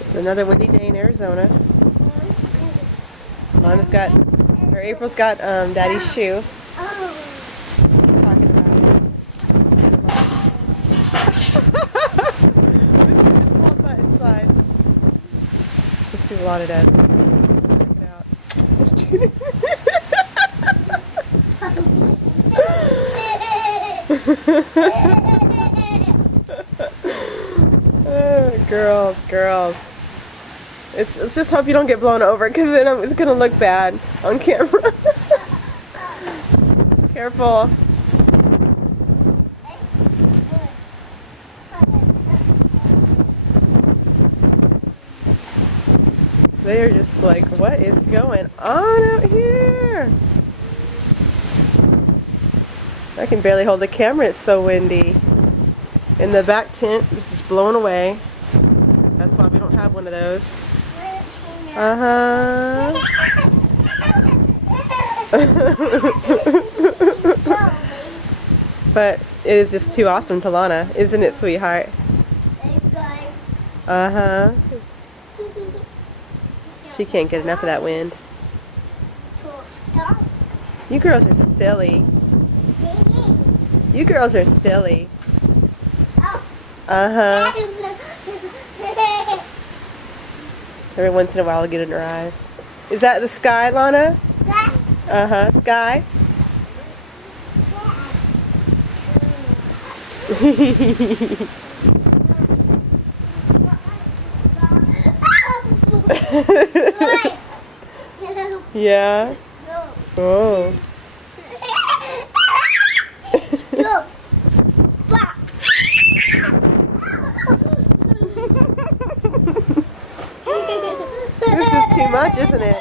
It's another windy day in Arizona. Lana's got, or April's got Daddy's shoe. Talking about it. Inside. Let's see what Lana does. Check it out. Just kidding. Girls. Let's just hope you don't get blown over, because then it's gonna look bad on camera. Careful. They're just like, what is going on out here? I can barely hold the camera, it's so windy. And the back tent is just blown away. That's why we don't have one of those. But it is just too awesome to Lana, isn't it, sweetheart? She can't get enough of that wind. You girls are silly. You girls are silly. Every once in a while I'll get in her eyes. Is that the sky, Lana? Sky? Yeah? Oh. This is too much, isn't it?